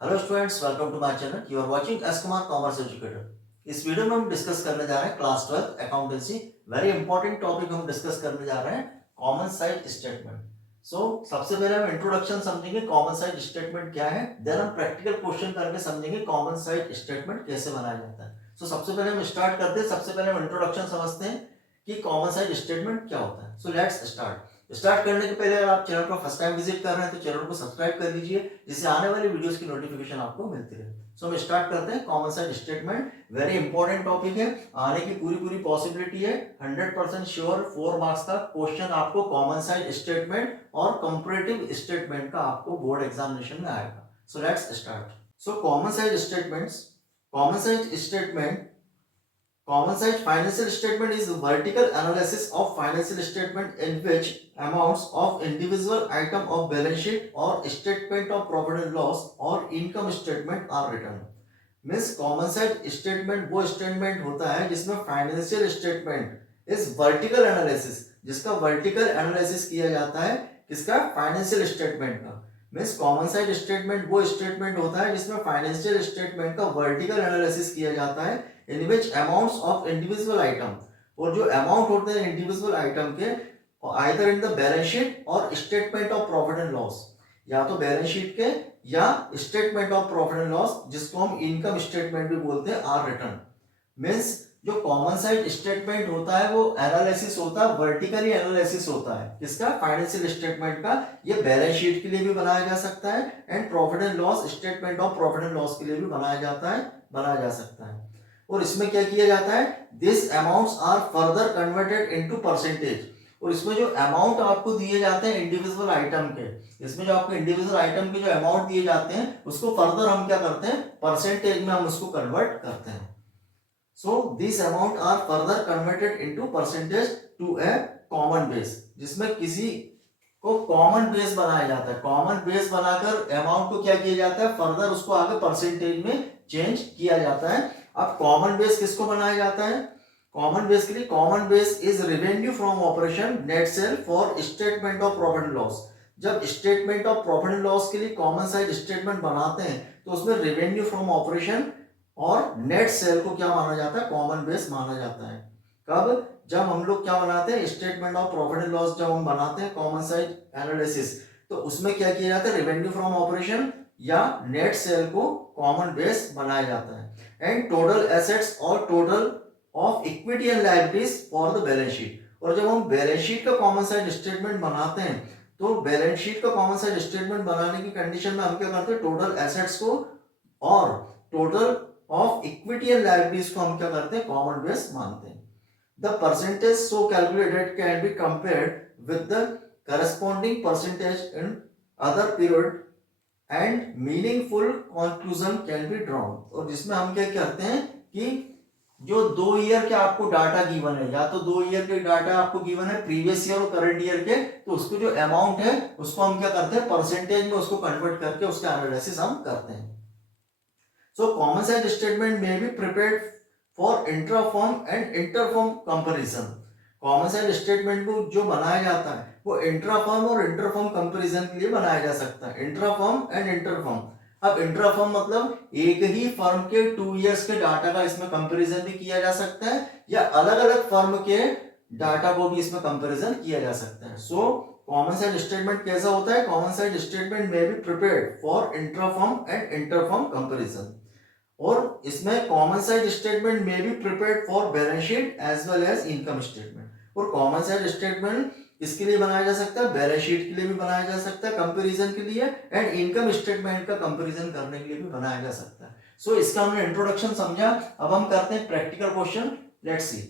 Hello students, welcome to my channel. You are watching S Kumar commerce educator. इस video में हम discuss करने जा रहे हैं class 12 accountancy. Very important topic हम डिस्कस करने जा रहे हैं, कॉमन साइड स्टेटमेंट। सबसे पहले हम इंट्रोडक्शन समझेंगे कॉमन साइड स्टेटमेंट क्या है, देन हम प्रैक्टिकल क्वेश्चन करके समझेंगे कॉमन साइड स्टेटमेंट कैसे बनाया जाता है। सबसे पहले हम स्टार्ट करते हैं। सबसे पहले हम इंट्रोडक्शन समझते हैं कि कॉमन साइड स्टेटमेंट क्या होता है। लेट्स स्टार्ट करने के पहले अगर आप चैनल को फर्स्ट टाइम विजिट कर रहे हैं तो चैनल को सब्सक्राइब कर लीजिए, जिससे आने वाली वीडियोस की नोटिफिकेशन आपको मिलती रहे। हम स्टार्ट करते हैं common side statement. Very important topic है, आने की पूरी पॉसिबिलिटी है। 100% श्योर 4 मार्क्स का क्वेश्चन आपको कॉमन साइड स्टेटमेंट और कंपैरेटिव स्टेटमेंट का आपको बोर्ड एग्जामिनेशन में आएगा। Let's start. Common side statements, common side statement, common size financial statement is vertical analysis of financial statement in which amounts of individual item of balance sheet or statement of profit and loss or income statement are written. Means common side statement वो statement होता है जिसमें financial statement is vertical analysis, जिसका vertical analysis किया जाता है। किसका? Financial statement का। मीन्स कॉमन साइड स्टेटमेंट वो स्टेटमेंट होता है जिसमें फाइनेंशियल स्टेटमेंट का वर्टिकल एनालिसिस किया जाता है, in which amounts of individual item, और जो अमाउंट होते हैं इंडिविजुअल आइटम के, either in the balance sheet और statement of profit and loss, या तो बैलेंस शीट के या statement of profit and loss, जिसको हम इनकम स्टेटमेंट भी बोलते हैं, आर रिटर्न। मीन्स जो कॉमन साइड स्टेटमेंट होता है वो एनालिसिस होता है, वर्टिकली एनालिसिस होता है। किसका? फाइनेंशियल स्टेटमेंट का। ये बैलेंस शीट के लिए भी बनाया जा सकता है and profit and loss, statement of profit and loss के लिए भी बनाया जा सकता है। और इसमें क्या किया जाता है? This amounts are further converted into percentage. और इसमें जो अमाउंट आपको दिए जाते हैं इंडिविजुअल आइटम के, इसमें जो आपको इंडिविजुअल आइटम के जो अमाउंट दिए जाते हैं उसको फर्दर हम क्या करते हैं? परसेंटेज में हम उसको कन्वर्ट करते हैं। This amount are further converted into percentage to a common base, जिसमें किसी को कॉमन बेस बनाया जाता है। कॉमन बेस बनाकर अमाउंट को क्या किया जाता है? फर्दर उसको आगे परसेंटेज में चेंज किया जाता है। अब कॉमन बेस किसको बनाया जाता है? कॉमन बेस के लिए common base is revenue from operation net sale for statement of profit and loss. जब statement of profit and loss के लिए कॉमन साइड स्टेटमेंट बनाते हैं तो उसमें रेवेन्यू फ्रॉम ऑपरेशन और नेट सेल को क्या माना जाता है? कॉमन बेस माना जाता है। कब? जब हम लोग क्या बनाते हैं? Statement of profit and loss जब हम बनाते हैं कॉमन साइड एनालिसिस, तो उसमें क्या किया जाता है? रेवेन्यू फ्रॉम ऑपरेशन या नेट सेल को कॉमन बेस बनाया जाता है। एंड टोटल एसेट्स और total of equity and liabilities for the balance sheet. और जब हम बैलेंस शीट का कॉमन साइड स्टेटमेंट बनाते हैं तो बैलेंस शीट का कॉमन साइड स्टेटमेंट बनाने की कंडीशन में हम क्या करते हैं? टोटल एसेट्स को और total of equity and liabilities को हम क्या करते हैं? कॉमन बेस मानते हैं। The percentage so calculated can be compared with the corresponding percentage in other period and meaningful conclusion can be drawn। और जिसमें हम क्या करते हैं कि जो 2 ईयर के आपको डाटा गिवन है, या तो 2 ईयर के डाटा आपको गिवन है प्रीवियस ईयर और करंट ईयर के, तो उसको जो अमाउंट है उसको हम क्या करते हैं? परसेंटेज में उसको कन्वर्ट करके उसका एनालिसिस हम करते हैं। कॉमन साइड स्टेटमेंट में be prepared for intrafirm and interfirm comparison. Common side statement को जो बनाया जाता है वो इंट्राफॉर्म और इंटरफॉर्म कंपैरिजन के लिए बनाया जा सकता है। इंट्राफॉर्म एंड इंटरफॉर्म। अब इंट्राफॉर्म मतलब एक ही फर्म के 2 इयर्स के डाटा का इसमें कंपैरिजन भी किया जा सकता है, या अलग अलग फर्म के डाटा को भी इसमें कंपैरिजन किया जा सकता है। कॉमन साइड स्टेटमेंट कैसा होता है? कॉमन साइड स्टेटमेंट में be prepared for intrafirm and interfirm comparison. और इसमें कॉमन साइड स्टेटमेंट में भी prepared for balance sheet as well as income statement. और कॉमन साइड स्टेटमेंट इसके लिए बनाया जा सकता है, बैलेंस शीट के लिए भी बनाया जा सकता है कंपैरिजन के लिए, एंड इनकम स्टेटमेंट का कंपैरिजन करने के लिए भी बनाया जा सकता है। इसका हमने इंट्रोडक्शन समझा। अब हम करते हैं practical question. Let's see.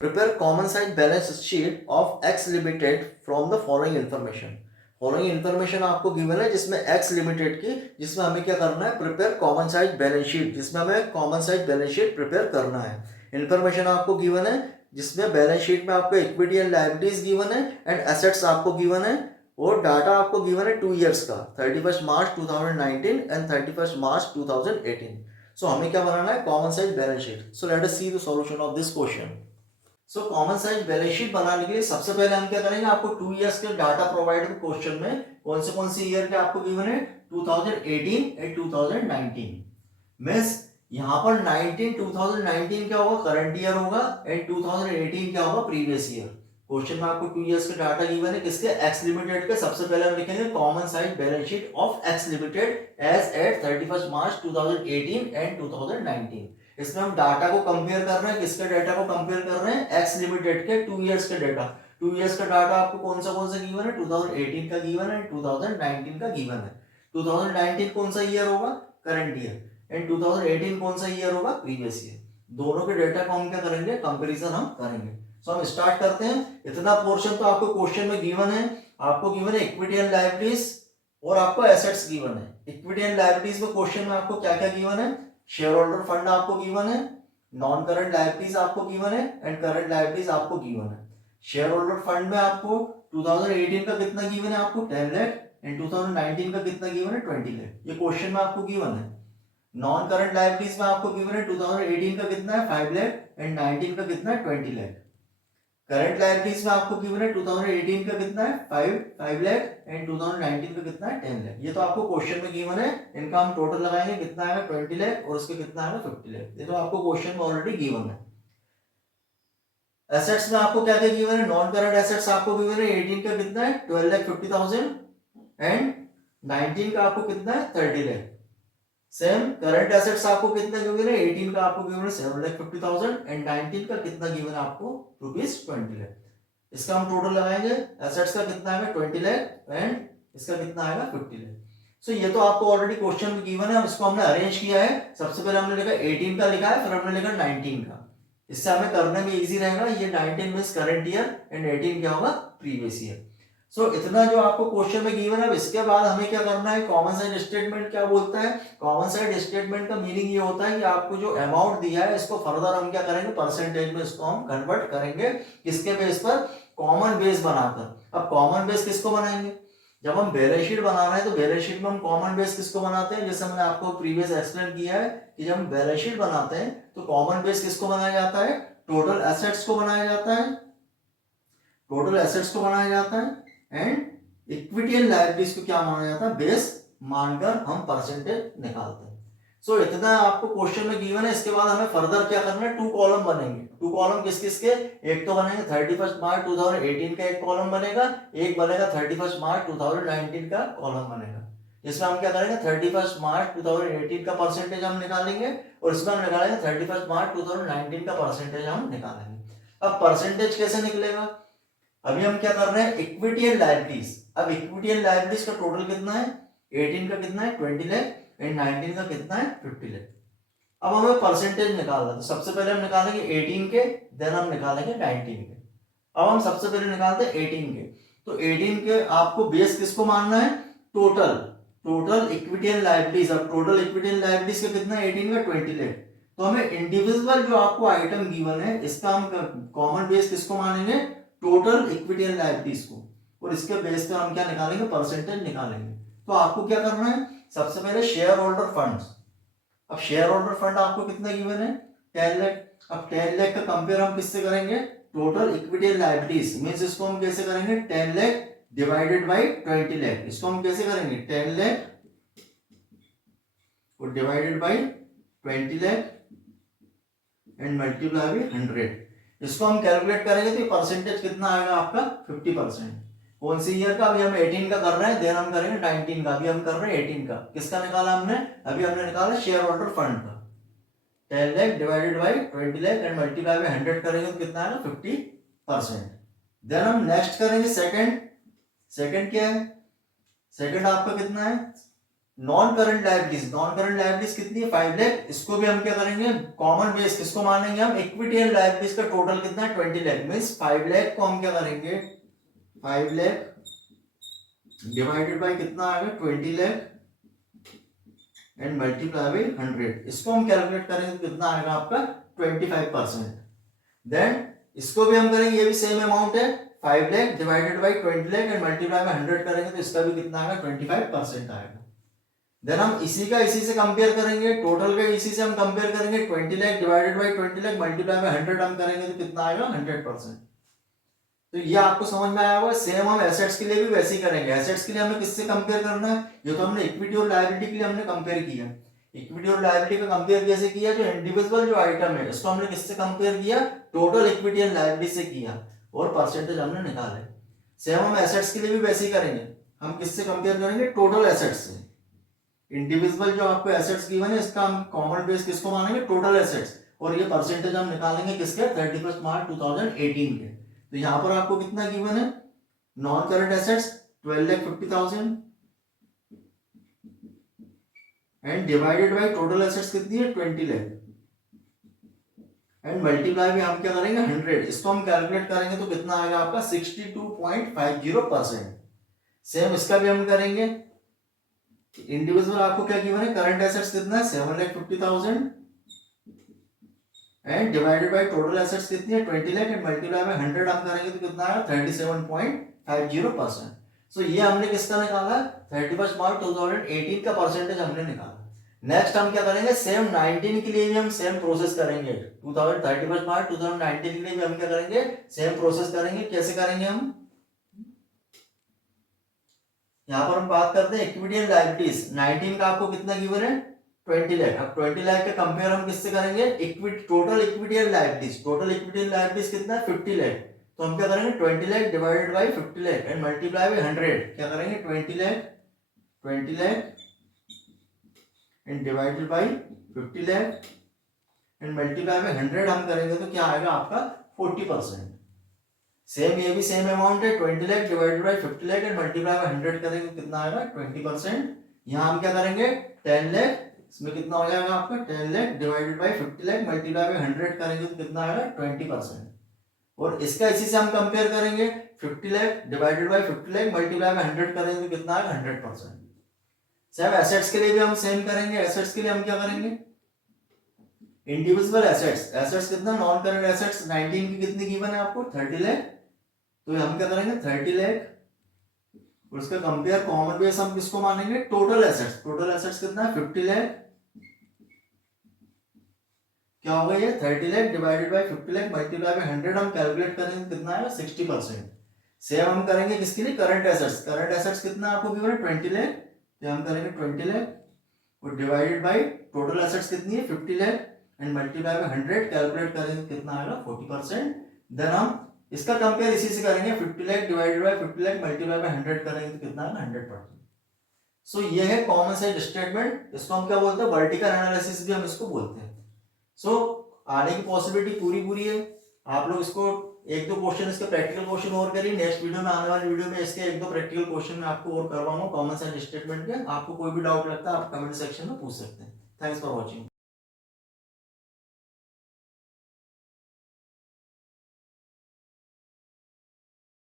Prepare common side balance sheet of X limited from the following information. Following information आपको गिवन है जिसमें एक्स लिमिटेड की, जिसमें हमें क्या करना है? Prepare common side balance sheet, जिसमें हमें common side balance sheet prepare करना है। इंफॉर्मेशन आपको गिवन है जिसमें बैलेंस शीट में आपको इक्विटी एंड लायबिलिटीज गिवन है एंड एसेट्स आपको गिवन है, और डाटा आपको गिवन है 2 इयर्स का, 31 मार्च 2019 एंड 31 मार्च 2018। हमें क्या बनाना है? Common side balance sheet. Let us see the solution of this question. Common size balance sheet बनाने के लिए सबसे पहले हम क्या करेंगे? आपको 2 इयर्स के डाटा प्रोवाइड क्वेश्चन में कौन से ईयर के आपको गिवन है 2018 एंड 2019। मींस यहाँ पर 2019 क्या होगा करंट ईयर होगा एंड 2018 क्या होगा प्रीवियस ईयर। क्वेश्चन में आपको 2 इयर्स का डाटा गिवन है किसके एक्स लिमिटेड के। सबसे पहले हम लिखेंगे common size balance sheet of X limited as at 31 March 2018 and 2019। इसमें हम डाटा को कंपेयर कर रहे हैं, किसके डाटा को कंपेयर कर रहे हैं एक्स लिमिटेड के 2 इयर्स के डाटा। 2 इयर्स का डाटा आपको कौन सा गिवन है 2018 का गिवन है, 2019 का गिवन है। 2019 कौन सा ईयर होगा करंट ईयर एंड 2018 कौन सा ईयर होगा प्रीवियस ईयर। दोनों के डेटा को हम क्या करेंगे कंपैरिजन हम करेंगे। सो हम स्टार्ट करते हैं। इतना पोर्शन तो आपको क्वेश्चन में गिवन है। आपको गिवन है इक्विटी एंड लायबिलिटीज और आपको एसेट्स गिवन है। इक्विटी एंड लायबिलिटीज में क्वेश्चन में आपको क्या क्या गिवन है, शेयर होल्डर फंड आपको गिवन है, नॉन करंट लायबिलिटीज आपको गिवन है एंड करंट लायबिलिटीज आपको गिवन है। शेयर होल्डर फंड में आपको 2018 का कितना गिवन है आपको 10 लाख एंड 2019 का कितना गिवन है 20 लाख। ये क्वेश्चन में आपको गिवन है। नॉन करंट लायबिलिटीज में आपको गिवन है 2018 का कितना है 5 लाख एंड 19 का कितना है 20 लाख। करंट लायबिलिटीज में आपको गिवन है 2018 का कितना है 5 लाख एंड 2019 का कितना है 10 लाख। ये तो आपको क्वेश्चन में गिवन है। इनका हम टोटल लगाएंगे कितना आएगा 20 लाख और उसके कितना आएगा 50 लाख। ये तो आपको क्वेश्चन में ऑलरेडी गिवन है। एसेट्स में आपको क्या क्या गिवन है, नॉन करंट एसेट्स आपको गिवन है 18 का कितना है 12,50,000 एंड 19 का आपको कितना है 30 लाख। सेम करंट एसेट्स आपको कितना गिवन है 18 का आपको गिवन है 7,50,000 एंड 19 का कितना गिवन है आपको ₹20 लाख। इसका हम टोटल लगाएंगे। एसेट्स का कितना आएगा 20 लाख एंड इसका कितना आएगा 50 लाख। सो ये तो आपको ऑलरेडी क्वेश्चन में गिवन है। इसको हमने अरेंज किया है। सबसे पहले हमने लिखा 18 का लिखा है, फिर हमने लिखा 19 का। इससे हमें करने में इजी रहेगा। ये 19 मींस करंट ईयर एंड 18 क्या होगा प्रीवियस ईयर। सो इतना जो आपको क्वेश्चन में गिवन है। इसके बाद हमें क्या करना है, कॉमन साइड स्टेटमेंट क्या बोलता है। कॉमन साइड स्टेटमेंट का मीनिंग ये होता है कि आपको जो अमाउंट दिया है इसको फर्दर हम क्या करेंगे परसेंटेज में इसको हम कन्वर्ट करेंगे। किसके बेस पर, कॉमन बेस बनाकर। अब कॉमन बेस किसको बनाएंगे, जब हम बैलेंस शीट बना रहे हैं तो बैलेंस शीट में हम कॉमन बेस किसको बनाते हैं। जैसे मैंने आपको प्रीवियस एक्सप्लेन किया है कि जब हम बैलेंस शीट बनाते हैं तो कॉमन बेस किसको बनाया जाता है, टोटल एसेट्स को बनाया जाता है। टोटल एसेट्स को बनाया जाता है एंड इक्विटी एंड लायबिलिटीज को क्या माना जाता है, बेस मानकर हम परसेंटेज निकालते हैं। सो इतना आपको क्वेश्चन में गिवन है। इसके बाद हमें फर्दर क्या करना है, 2 कॉलम बनेंगे। 2 कॉलम किस किस के, एक तो बनेंगे 31 मार्च 2018 का एक कॉलम बनेगा, एक बनेगा 31 मार्च 2019 का कॉलम बनेगा। इसमें हम क्या करेंगे 31 मार्च 2018 का परसेंटेज हम निकालेंगे और इसमें हम निकालेंगे 31 मार्च 2019 का परसेंटेज हम निकालेंगे। अब परसेंटेज कैसे निकलेगा, अभी हम क्या कर रहे हैं इक्विटी एंड लायबिलिटीज। अब इक्विटी एंड लायबिलिटीज का टोटल कितना है, 18 का कितना है 20 लाख एंड 19 का कितना है 50 लाख। अब हमें परसेंटेज निकालना है तो सबसे पहले हम निकालेंगे 18 के, देन हम निकालेंगे 19 के। अब हम सबसे पहले निकालते हैं 18 के। तो 18 के आपको बेस किसको मानना है, टोटल इक्विटी एंड लायबिलिटीज। अब टोटल इक्विटी एंड लायबिलिटीज का कितना है 18 का 20 लाख। तो हमें इंडिविजुअल जो आपको आइटम गिवन है इसका हम कॉमन बेस किसको मानेंगे, टोटल इक्विटी एंड लायबिलिटीज को, और इसके बेस पे हम क्या निकालेंगे परसेंटेज निकालेंगे। तो आपको क्या करना है, सबसे पहले शेयर होल्डर फंड्स। अब शेयर होल्डर फंड आपको कितना गिवन है 10 लाख। अब 10 लाख का कंपेयर हम किससे करेंगे, total equity and liabilities. Means इसको हम कैसे करेंगे 10 लाख डिवाइडेड बाय 20 लाख। इसको हम कैसे करेंगे 10 लाख और divided by 20 lakh and multiply by 100। इसको हम कैलकुलेट करेंगे तो परसेंटेज कितना आएगा आपका 50%। कौन सी ईयर का, अभी हम 18 का कर रहे हैं, देन हम करेंगे 19 का। अभी हम कर रहे हैं 18 का। किसका निकाला हमने, अभी हमने निकाला शेयर होल्डर फंड का। 10 lakh divided by 20 lakh and multiply by 100 करेंगे तो कितना आएगा 50%। देन हम नेक्स्ट करेंगे सेकंड क्या है, सेकंड आपका कितना है non current liabilities. Non current liabilities कितनी है 5 लाख। इसको भी हम क्या करेंगे कॉमन बेस किसको मानेंगे हम, इक्विटी एंड लायबिलिटीज का टोटल कितना है 20 लाख। मींस 5 लाख को हम क्या करेंगे 5 लाख डिवाइडेड बाय कितना आएगा 20 लाख एंड मल्टीप्लाई बाय 100। इसको हम कैलकुलेट करेंगे तो कितना आएगा आपका 25%। देन इसको भी हम करेंगे, ये भी सेम अमाउंट है 5 lakh divided by 20 lakh and multiply by 100 करेंगे तो इसका भी कितना आएगा 25% आएगा। देन हम इसी से कंपेयर करेंगे, टोटल का इसी से हम कंपेयर करेंगे 20 lakh divided by 20 lakh multiply by 100 हम करेंगे तो कितना आएगा 100%। तो ये आपको समझ में आया होगा। सेम हम एसेट्स के लिए भी वैसे ही करेंगे। एसेट्स के लिए हमें किससे कंपेयर करना है, ये तो हमने इक्विटी और लायबिलिटी के लिए हमने कंपेयर किया। इक्विटी और लायबिलिटी का कंपेयर कैसे किया, जो इंडिविजुअल जो आइटम है इसको हमने किससे कंपेयर किया, टोटल इक्विटी एंड लायबिलिटी से किया और परसेंटेज हमने निकाले। सेम हम एसेट्स के लिए भी वैसे ही करेंगे। हम किससे कंपेयर करेंगे, टोटल एसेट्स से। इंडिविजुअल जो आपको एसेट्स गिवन है इसका हम कॉमन बेस किसको मानेंगे, टोटल एसेट्स, और ये परसेंटेज हम निकालेंगे किसके, 31 मार्च 2018 के। तो यहाँ पर आपको कितना गिवन है, non current assets 12,50,000 and divided by total assets कितनी है, 20 लाख एंड मल्टीप्लाई भी हम क्या करेंगे, 100। इसको हम कैलकुलेट करेंगे तो कितना आएगा आपका 62.50%। सेम इसका भी हम करेंगे। इंडिविजुअल आपको क्या गिवन है, करंट एसेट्स कितना है 7,50,000 and divided by total assets कितनी है 20 लाख एंड मल्टीप्लाई बाय 100 हम करेंगे तो कितना आएगा 37.50%। सो ये हमने किसका निकाला, 31 मार्च 2018 का परसेंटेज हमने निकाला। नेक्स्ट हम क्या करेंगे, सेम 19 के लिए भी हम सेम प्रोसेस करेंगे। 31 मार्च 2019 के लिए भी हम क्या करेंगे, सेम प्रोसेस करेंगे। कैसे करेंगे हम, यहाँ पर हम बात करते हैं इक्विटी एंड लायबिलिटीज। 19 का आपको कितना गिवन है, 20 लाख। अब 20 लाख का कंपेयर हम किससे करेंगे, equity, total equity and liabilities. Total equity and liabilities कितना है 50 लाख। तो हम क्या करेंगे 20 lakh divided by 50 lakh and multiply by 100। क्या करेंगे 20 lakh and divided by 50 lakh and multiply by 100 हम करेंगे तो क्या आएगा आपका 40%। सेम ये भी सेम अमाउंट है, 20 lakh divided by 50 lakh and multiply by 100 करेंगे कितना आएगा 20%। यहाँ हम क्या करेंगे 10 लाख, इसमें कितना हो जाएगा आपका 10 lakh divided by 50 lakh multiply by 100 करेंगे तो कितना आएगा 20%। और इसका इसी से हम कंपेयर करेंगे, 50 lakh divided by 50 lakh multiply by 100 करेंगे तो कितना आएगा 100%। सेम एसेट्स के लिए भी हम सेम करेंगे। एसेट्स के लिए हम क्या करेंगे, इंडिविजुअल एसेट्स, एसेट्स कितना, नॉन करंट एसेट्स 19 की कितनी गिवन है आपको 30 लाख। तो हम क्या करेंगे 30 लाख और उसका कंपेयर कॉमन बेस हम किसको मानेंगे, टोटल एसेट्स। टोटल एसेट्स कितना है 50 लाख। क्या होगा ये 30 lakh divided by 50 lakh multiply by 100 हम कैलकुलेट करेंगे कितना है 60%। सेम हम करेंगे किसके लिए, करंट एसेट्स। करंट एसेट्स कितना आपको गिवन है 20 लाख। तो हम करेंगे 20 लाख और डिवाइडेड बाय टोटल एसेट्स कितनी है 50 lakh and multiply by 100 calculate करेंगे कितना आएगा 40%। देन हम इसका कंपेयर इसी से करेंगे, 50 lakh divided by 50 lakh multiply by 100 करेंगे तो कितना आएगा 100%। सो ये है कॉमन साइज स्टेटमेंट। इसको हम क्या बोलते हैं, वर्टिकल एनालिसिस भी हम इसको बोलते हैं। सो आने की पॉसिबिलिटी पूरी है। आप लोग इसको एक दो क्वेश्चन इसके प्रैक्टिकल क्वेश्चन और करिए। नेक्स्ट वीडियो में, आने वाली वीडियो में इसके एक दो प्रैक्टिकल क्वेश्चन में आपको और करवाऊंगा कॉमन साइज स्टेटमेंट के। आपको कोई भी डाउट लगता है आप कमेंट सेक्शन में पूछ सकते हैं। Thanks for watching.